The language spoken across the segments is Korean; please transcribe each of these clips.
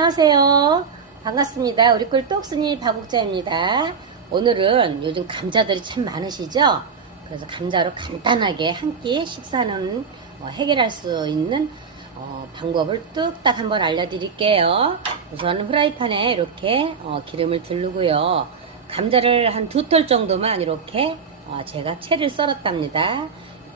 안녕하세요. 반갑습니다. 우리 꿀 똑순이 박국자입니다. 오늘은 요즘 감자들이 참 많으시죠? 그래서 감자로 간단하게 한 끼 식사는 어, 해결할 수 있는 어, 방법을 뚝딱 한번 알려드릴게요. 우선 후라이팬에 이렇게 어, 기름을 두르고요. 감자를 한 두 털 정도만 이렇게 어, 제가 채를 썰었답니다.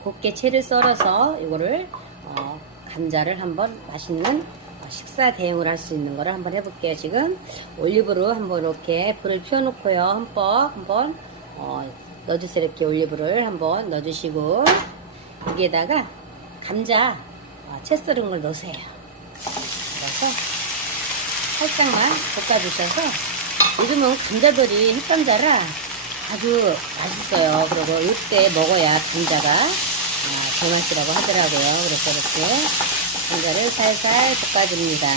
곱게 채를 썰어서 이거를 어, 감자를 한번 맛있는 어, 식사 대용을 할 수 있는 거를 한번 해볼게요. 지금 올리브로 한번 이렇게 불을 피워놓고요. 한번 한번 어, 넣어주세요. 이렇게 올리브를 한번 넣어주시고 여기에다가 감자 어, 채 썰은 걸 넣으세요. 그래서 살짝만 볶아주셔서 요즘은 감자들이 햇감자라 아주 맛있어요. 그리고 이때 먹어야 감자가 아, 제맛이라고 하더라고요. 그래서 이렇게 감자를 살살 볶아줍니다.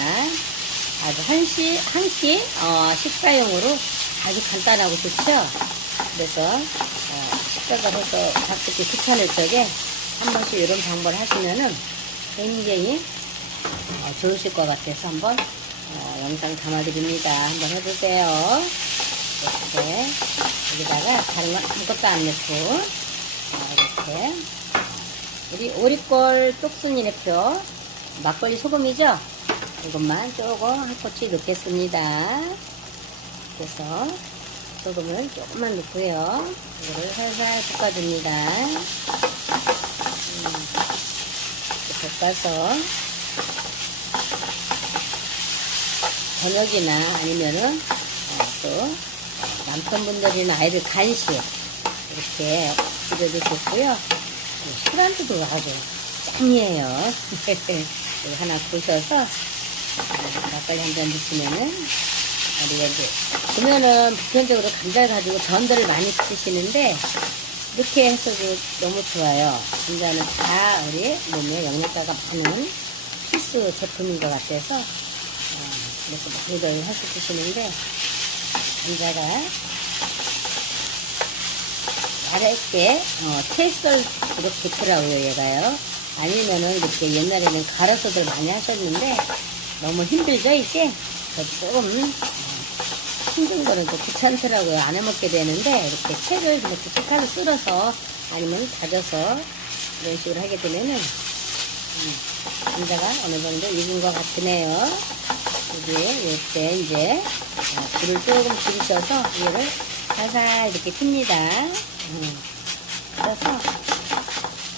아주 한시, 한끼 어, 식사용으로 아주 간단하고 좋죠? 그래서 어, 식사를 해서 바쁘게 귀찮을 적에 한 번씩 이런 방법을 하시면은 굉장히 어, 좋으실 것 같아서 한번 어, 영상 담아드립니다. 한번 해보세요. 이렇게 여기다가 다른 건 아무것도 안 넣고 어, 이렇게 우리 오리꼴 똑순이네표 막걸리 소금이죠? 이것만 조금 한 꼬치 넣겠습니다. 그래서 소금을 조금만 넣고요. 이거를 살살 볶아줍니다. 음, 볶아서 저녁이나 아니면은 어, 또 남편분들이나 아이들 간식 이렇게 드려도 좋고요. 술안주도 아주 짱이에요. 이거 하나 부셔서 어, 막걸리 한 잔 드시면은 우리가 이제 보면은 보편적으로 감자를 가지고 전들을 많이 드시는데 이렇게 해서도 너무 좋아요. 감자는 다 우리 몸에 영양가가 많은 필수 제품인 것 같아서 어, 그래서 많이들 해서 드시는데 감자가 얇게 어, 테이스트로 좋더라고요 얘가요 아니면은 이렇게 옛날에는 갈아서들 많이 하셨는데 너무 힘들죠 그래서 조금 어, 힘든 거는 또 귀찮더라고요 안 해먹게 되는데 이렇게 채를 이렇게 칼로 쓸어서 아니면 다져서 이런 식으로 하게 되면은 음, 감자가 어느 정도 익은 것 같으네요 이제 이때 이제 어, 불을 조금 줄이셔서 이거를 살살 이렇게 핍니다. 음. 그래서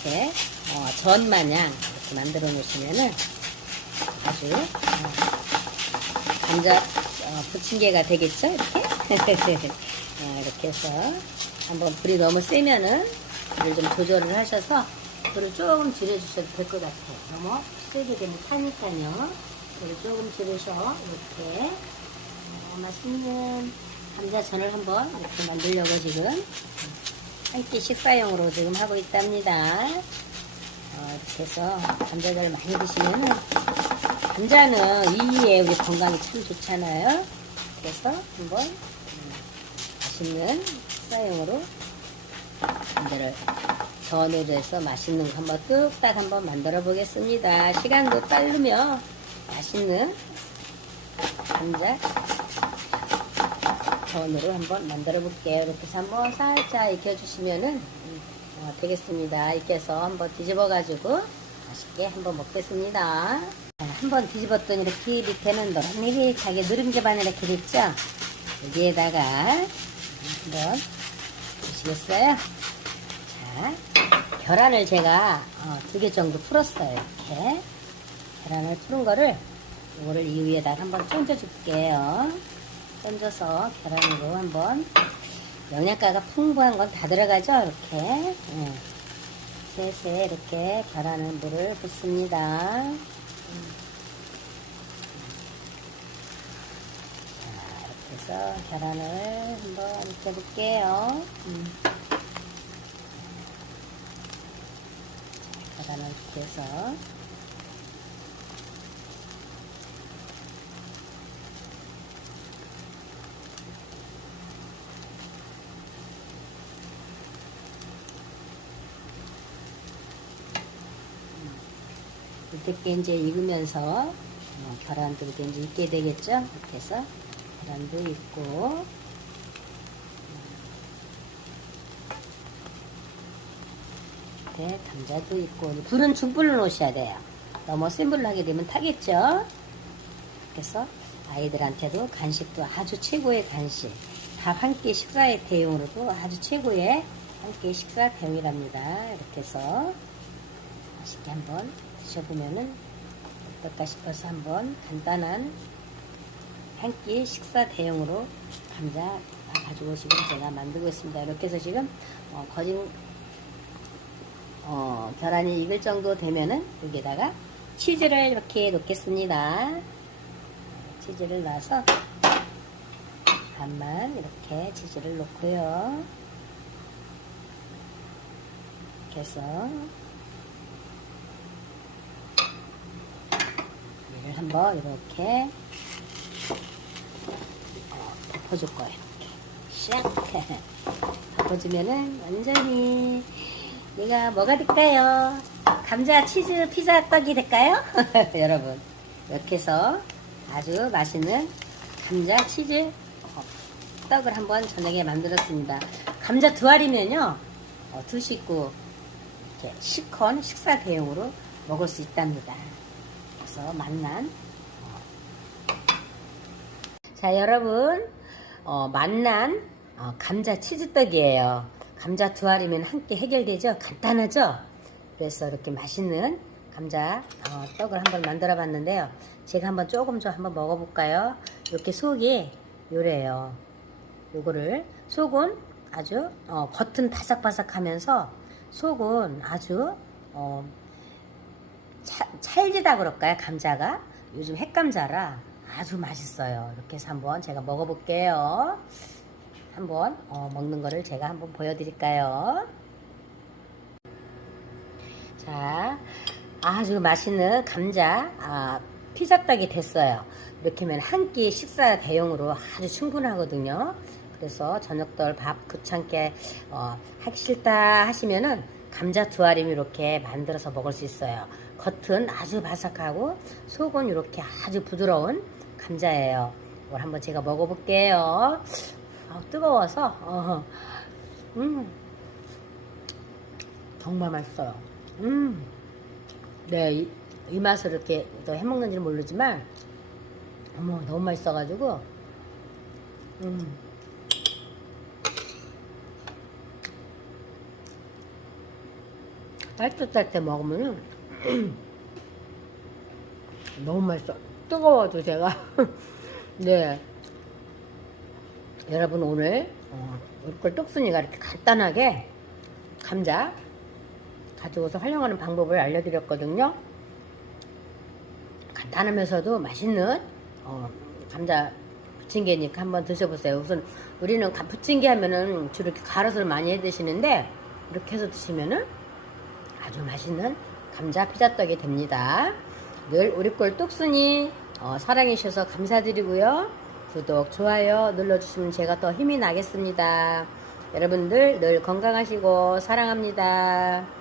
이렇게 어, 전 마냥 이렇게 만들어 놓으시면은 아주 어, 감자 어, 부침개가 되겠죠? 이렇게 어, 이렇게 해서 한번 불이 너무 세면은 불을 좀 조절을 하셔서 불을 조금 줄여주셔도 될 것 같아요. 너무 세게 되면 타니까요. 불을 조금 줄여서 이렇게 어, 맛있는 감자전을 한번 이렇게 만들려고 지금 한 끼 식사용으로 지금 하고 있답니다. 어, 이렇게 해서 감자전을 많이 드시면은 감자는 이에 우리 건강에 참 좋잖아요. 그래서 한번 음, 맛있는 식사용으로 감자를 전을 해서 맛있는 거 한번 뚝딱 한번 만들어 보겠습니다. 시간도 빠르며 맛있는 감자 전으로 한번 만들어 볼게요. 이렇게 해서 한번 살짝 익혀주시면은 음, 어, 되겠습니다. 익혀서 한번 뒤집어 가지고 맛있게 한번 먹겠습니다. 자, 한번 뒤집었더니 이렇게 밑에는 노릇노릇하게 누른게 반 이렇게 됐죠? 여기에다가 한번 보시겠어요? 자, 계란을 제가 어, 두개 정도 풀었어요. 이렇게 계란을 풀은 거를 이거를 이 위에다 한번 얹어 줄게요. 얹어서 계란으로 한번 영양가가 풍부한 건 다 들어가죠 이렇게 예. 셋에 이렇게 계란을 물을 붓습니다 해서 계란을 한번 익혀볼게요 음. 자, 계란을 해서 이렇게 이제 익으면서 어, 계란들도 이제 있게 되겠죠? 이렇게 해서 계란도 있고 네, 감자도 있고 불은 중불로 놓으셔야 돼요. 너무 센 불로 하게 되면 타겠죠? 그래서 아이들한테도 간식도 아주 최고의 간식. 밥 한 끼 식사의 대용으로도 아주 최고의 한 끼 식사 대용이랍니다. 이렇게 해서 맛있게 한번 드셔보면은 어떨까 싶어서 한번 간단한 한 끼 식사 대용으로 감자 다 가지고 지금 제가 만들고 있습니다. 이렇게 해서 지금 어, 거진 어, 계란이 익을 정도 되면은 여기다가 치즈를 이렇게 놓겠습니다. 치즈를 넣어서 반만 이렇게 치즈를 놓고요. 이렇게 해서 얘를 한번 이렇게 어, 덮어줄 거예요. 이렇게 샥 덮어주면은 완전히 얘가 뭐가 될까요? 감자 치즈 피자 떡이 될까요? 여러분 이렇게 해서 아주 맛있는 감자 치즈 어, 떡을 한번 저녁에 만들었습니다. 감자 두 알이면요 어, 두 식구 이렇게 시컨 식사 대용으로 먹을 수 있답니다. 그래서 맛난 자 여러분 어, 맛난 어, 감자 치즈떡이에요. 감자 두 알이면 한 끼 해결되죠? 간단하죠? 그래서 이렇게 맛있는 감자 어, 떡을 한번 만들어 봤는데요. 제가 한번 조금 좀 한번 먹어볼까요? 이렇게 속이 요래요. 요거를 속은 아주 어, 겉은 바삭바삭하면서 속은 아주 어, 차, 찰지다 그럴까요? 감자가 요즘 핵감자라 아주 맛있어요. 이렇게 해서 한번 제가 먹어볼게요. 한번 어, 먹는 거를 제가 한번 보여드릴까요? 자, 아주 맛있는 감자 아, 피자떡이 됐어요. 이렇게 하면 한 끼 식사 대용으로 아주 충분하거든요. 그래서 저녁들 밥 귀찮게 어, 하기 싫다 하시면은 감자 두 알임 이렇게 만들어서 먹을 수 있어요. 겉은 아주 바삭하고 속은 이렇게 아주 부드러운 감자예요. 이걸 한번 제가 먹어볼게요. 아, 뜨거워서 어, 음 정말 맛있어요. 음, 네, 이, 이 맛을 이렇게 또 해먹는지는 모르지만, 어머, 너무 맛있어가지고, 음. 따뜻할 때 먹으면은, 너무 맛있어. 뜨거워도 제가. 네. 여러분 오늘, 어, 걸 떡순이가 이렇게 간단하게 감자 가지고서 활용하는 방법을 알려드렸거든요. 간단하면서도 맛있는 어, 감자 부침개니까 한번 드셔보세요. 우선 우리는 가- 부침개 하면은 주로 이렇게 가로수를 많이 해 드시는데 이렇게 해서 드시면은 아주 맛있는 감자 피자떡이 됩니다. 늘 우리 꼴 똑순이 어, 사랑해 주셔서 감사드리고요. 구독, 좋아요 눌러주시면 제가 더 힘이 나겠습니다. 여러분들 늘 건강하시고 사랑합니다.